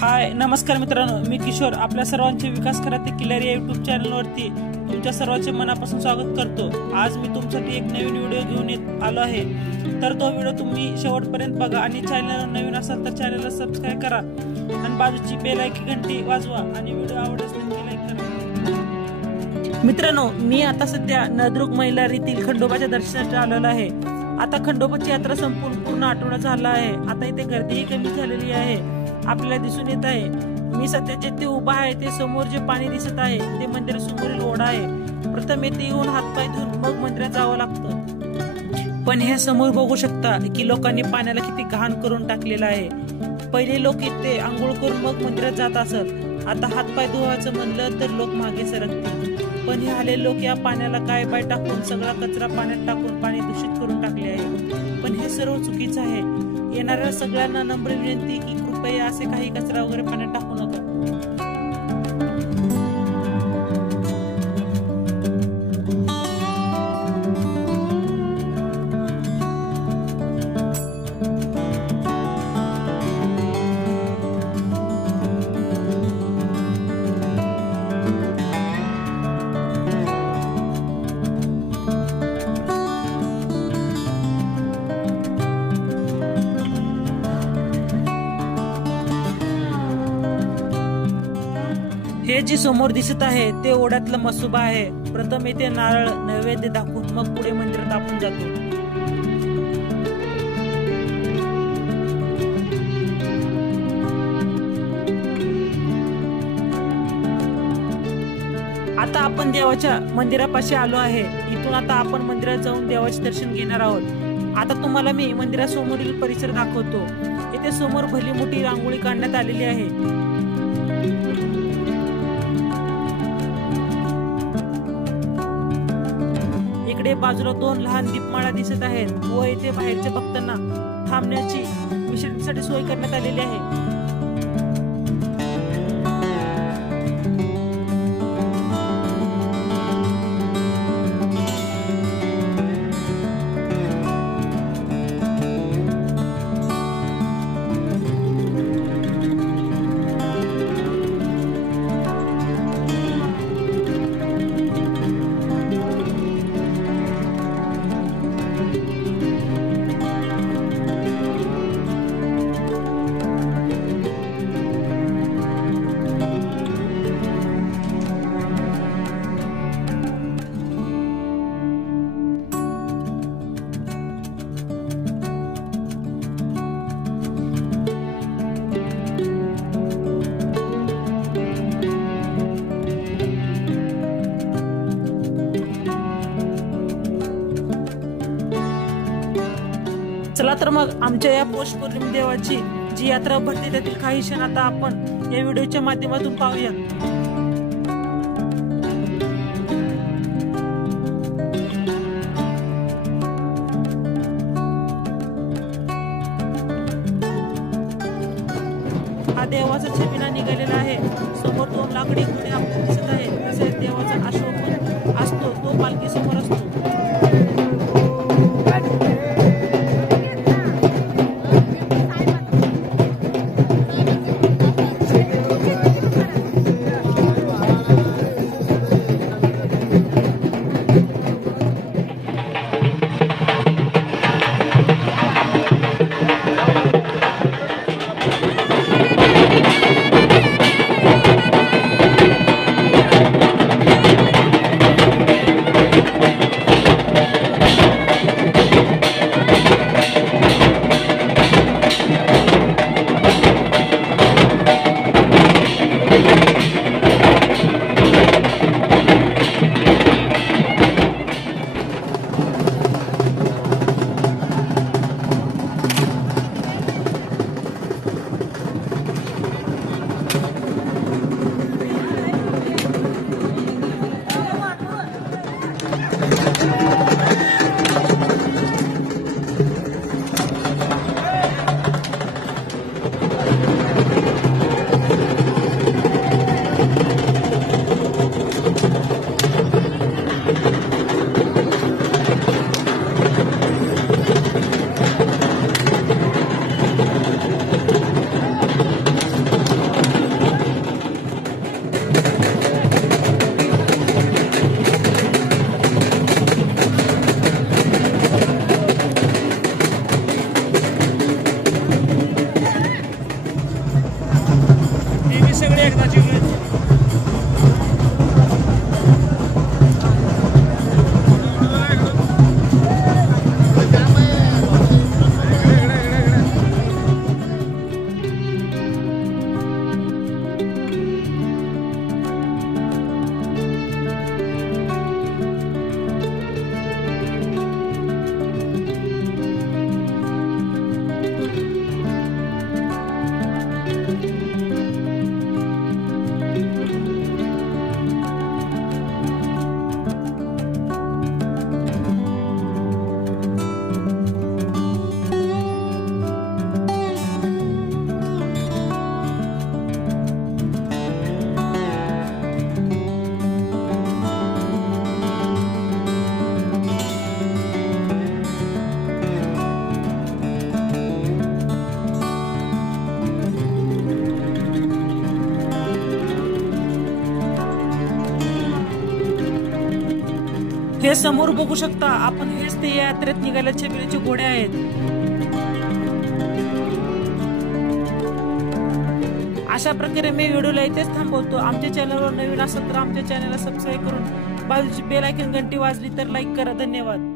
हाय नमस्कार मित्रांनो, मी किशोर आपल्या सर्वांचे विकास कराते किल्लारी या यूट्यूब चॅनलवरती तुमच्या सर्वांचे मनापासून स्वागत करतो। आज मी तुमच्यासाठी एक नवीन व्हिडिओ घेऊन येत आलो आहे, तर तो व्हिडिओ तुम्ही शेवटपर्यंत बघा आणि चॅनलवर नवीन असाल तर चॅनलला सबस्क्राइब करा आणि बाजूची बेल आयकॉन घंटी वाजवा आणि व्हिडिओ आवडल्यास नक्की लाईक करा। मित्रांनो, मी आता सध्या नळदुर्ग महिलारीतील खंडोबाच्या दर्शनासाठी आलेलो आहे। आता खंडोबाची यात्रा संपूर्ण पूर्ण आठवडा झाला आहे। आता इथे गर्दीही कमी झालेली आहे, आपल्याला दिसून येत आहे। मी सध्या जिथे उभा आहे ते समोर जे पाणी दिसत आहे ते मंदिरासमोरील ओढा आहे। प्रथम येथे येऊन हातपाय धुवून मग मंदिरात जावं लागतं, पण हे समोर बघू शकता की लोकांनी पाण्याला किती घाण करून टाकलेलं आहे। पहिले लोक इथे आंघोळ करून मग मंदिरात जात असत, आता हातपाय धुवायचं म्हणलं तर लोक मागे सरकतील। पण हे आले लोक या पाण्याला काय बाय टाकून सगळा कचरा पाण्यात टाकून पाणी दूषित करून टाकले आहे। पण हे सर्व चुकीचं आहे। येणाऱ्या सगळ्यांना नम्र विनंती की कृपया असे काही कचरा वगैरे पाण्यात टाकू नका। हे जे समोर दिसत आहे ते ओढ्यातलं मसोबा आहे। प्रथम येथे नारळ नैवेद्य दाखवून मग पुढे मंदिरात आपण जातो। आता आपण देवाच्या मंदिरापाशी आलो आहे। इथून आता आपण मंदिरात जाऊन देवाचे दर्शन घेणार आहोत। आता तुम्हाला मी मंदिरासमोरील परिसर दाखवतो। इथे समोर भली मोठी रांगोळी काढण्यात आलेली आहे। इकडे बाजूला दोन लहान दीपमाळा दिसत आहेत व इथे बाहेरच्या भक्तांना थांबण्याची विश्रांतीसाठी सोय करण्यात आलेली आहे। चला तर मग आमच्या या पौष पौर्णिमा देवाची जी यात्रा भरते त्यातील काही क्षण आता आपण या व्हिडिओच्या माध्यमातून पाहूया। हा देवाचा छबिना निघालेला आहे। समोर दोन लाकडी घोडे आपल्याला दिसत आहे। तसेच देवाचा अशोक पण असतो तो पालखी समोर असतो। एकदा जेवूया. हे समोर बघू शकता आपण, हेच ते यात्रेत निघायला छबिलीचे घोडे आहेत. अशा प्रकारे मी व्हिडिओला इथेच थांबवतो. आमच्या चॅनलवर नवीन असेल तर आमच्या चॅनलला सबस्क्राईब करून बाजूची बेल आयकॉन घंटी वाजली तर लाईक करा. धन्यवाद.